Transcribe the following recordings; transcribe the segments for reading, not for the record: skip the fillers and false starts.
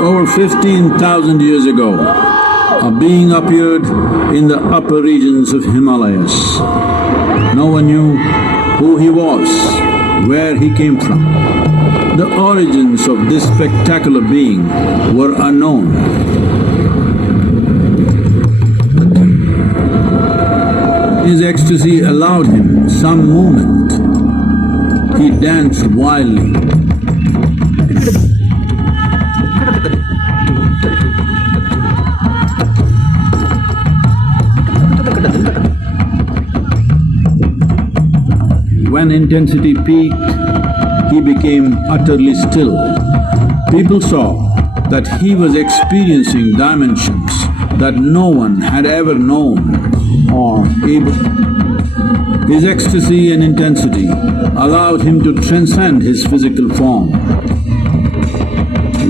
Over 15,000 years ago, a being appeared in the upper regions of Himalayas. No one knew who he was, where he came from. The origins of this spectacular being were unknown. His ecstasy allowed him some movement. He danced wildly. When intensity peaked, he became utterly still. People saw that he was experiencing dimensions that no one had ever known or able. His ecstasy and intensity allowed him to transcend his physical form.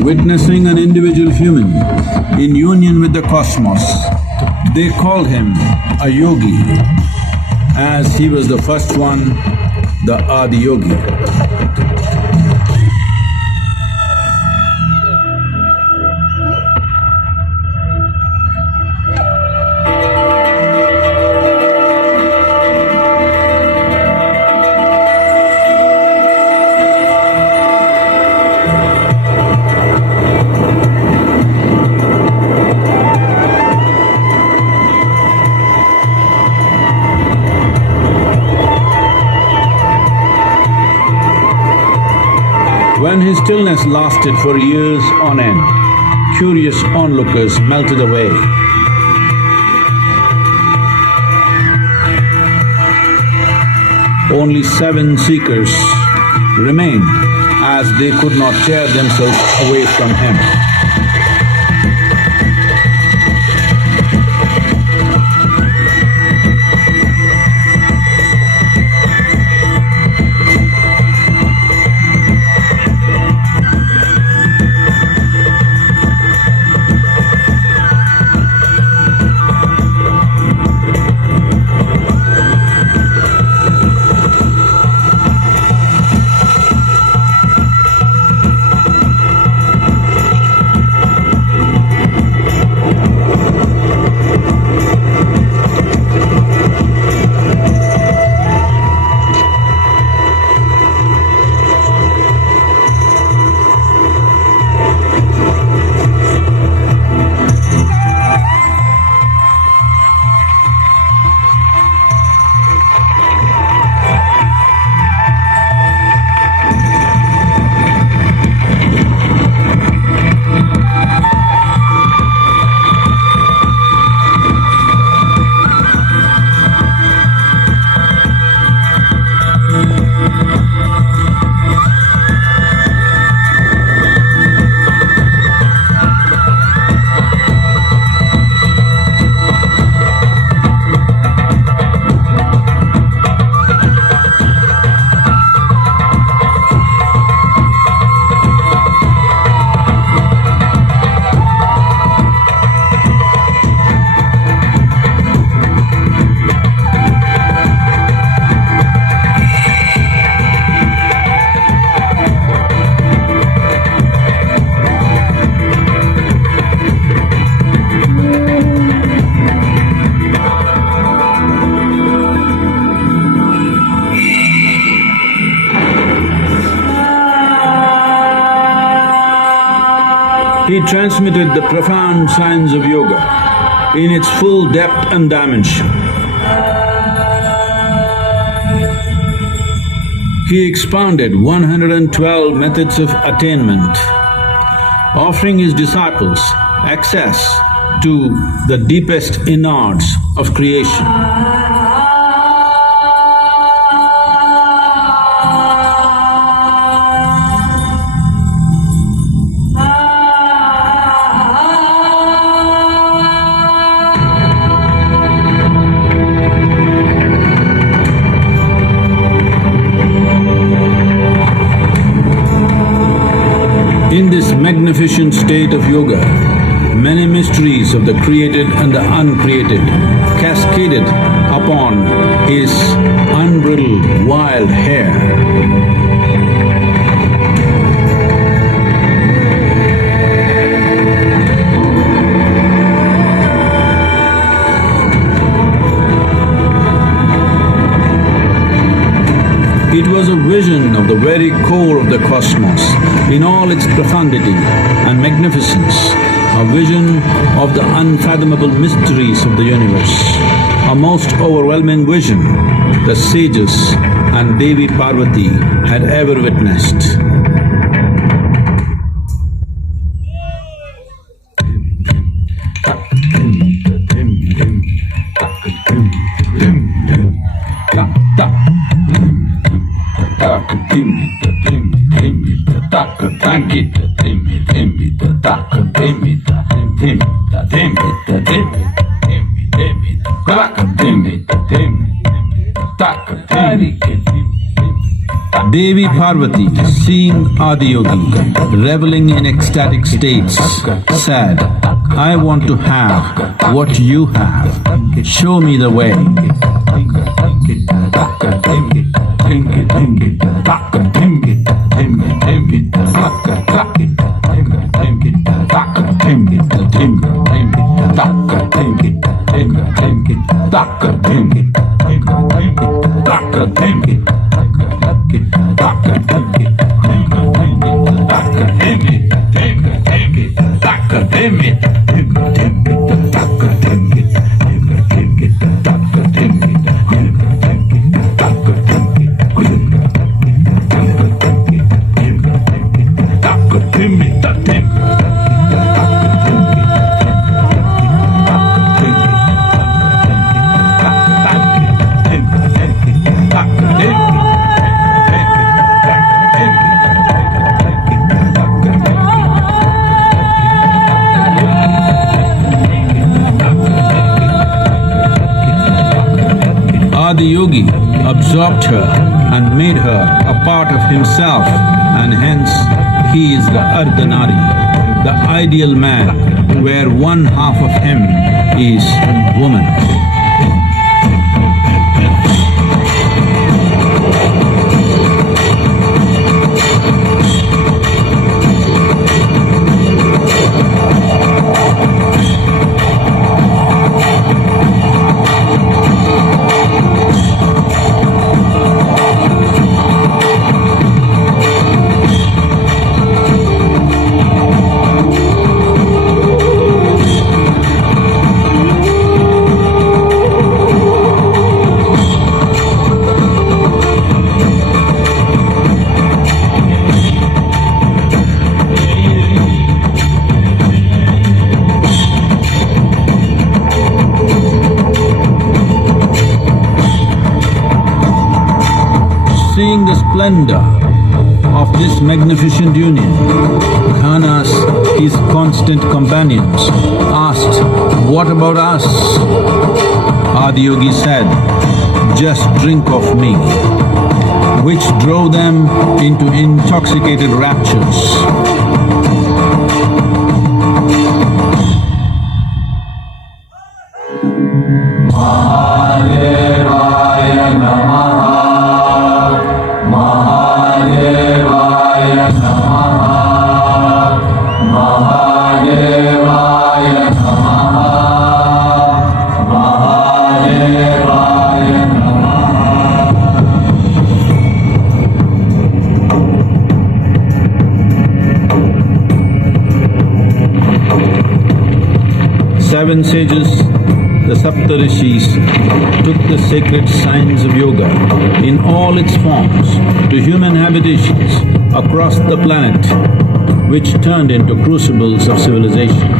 Witnessing an individual human in union with the cosmos, they called him a yogi, as he was the first one, the Adiyogi. When his stillness lasted for years on end, curious onlookers melted away. Only 7 seekers remained, as they could not tear themselves away from him. He transmitted the profound science of yoga in its full depth and dimension. He expounded 112 methods of attainment, offering his disciples access to the deepest innards of creation. In this magnificent state of yoga, many mysteries of the created and the uncreated cascaded upon his unbridled wild hair. vision of the very core of the cosmos in all its profundity and magnificence, a vision of the unfathomable mysteries of the universe, a most overwhelming vision the sages and Devi Parvati had ever witnessed. Devi Parvati, seeing Adiyogi reveling in ecstatic states, said, "I want to have what you have. Show me the way." Adiyogi absorbed her and made her a part of himself, and hence he is the Ardhanari, the ideal man, where one half of him is woman. Seeing the splendor of this magnificent union, Ghanas, his constant companions, asked, "What about us?" Adiyogi said, "Just drink of me," which drove them into intoxicated raptures. Seven sages, the Saptarishis, took the sacred science of yoga in all its forms to human habitations across the planet, which turned into crucibles of civilization.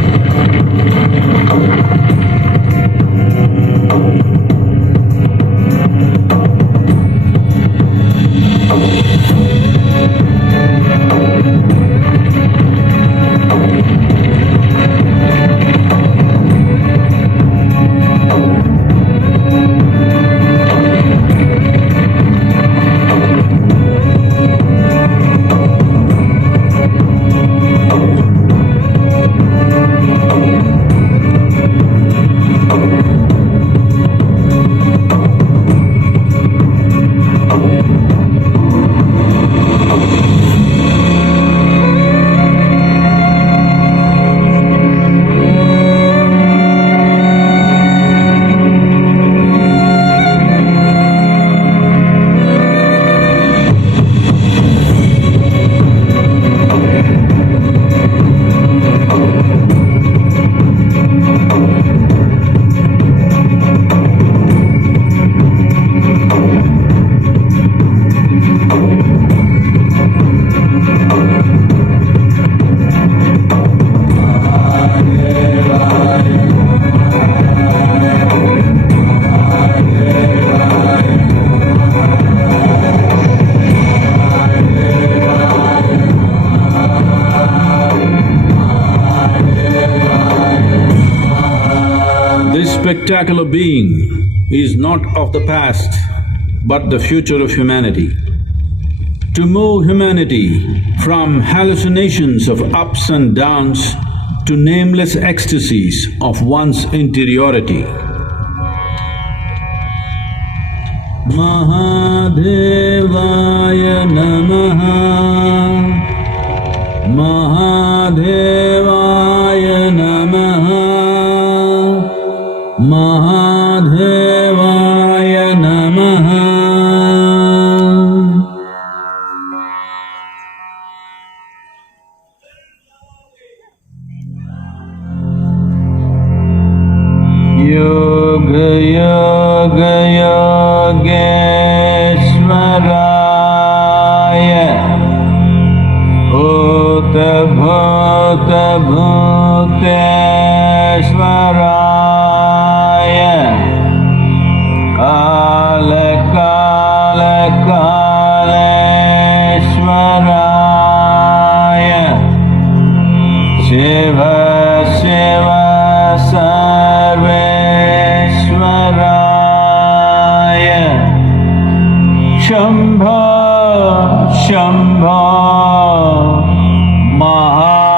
spectacular being is not of the past, but the future of humanity. To move humanity from hallucinations of ups and downs to nameless ecstasies of one's interiority. Mahadevaya Namaha, Mahadevaya Namaha, Mahadevaya Namaha. Yoga Yoga Yogeshwaraya, Bhuta Bhuta Bhuteshwaraya, Kala Kala Kaleshwaraya, Shiva Shiva Sarveshwaraya, Shambho Shambho Mahadeva.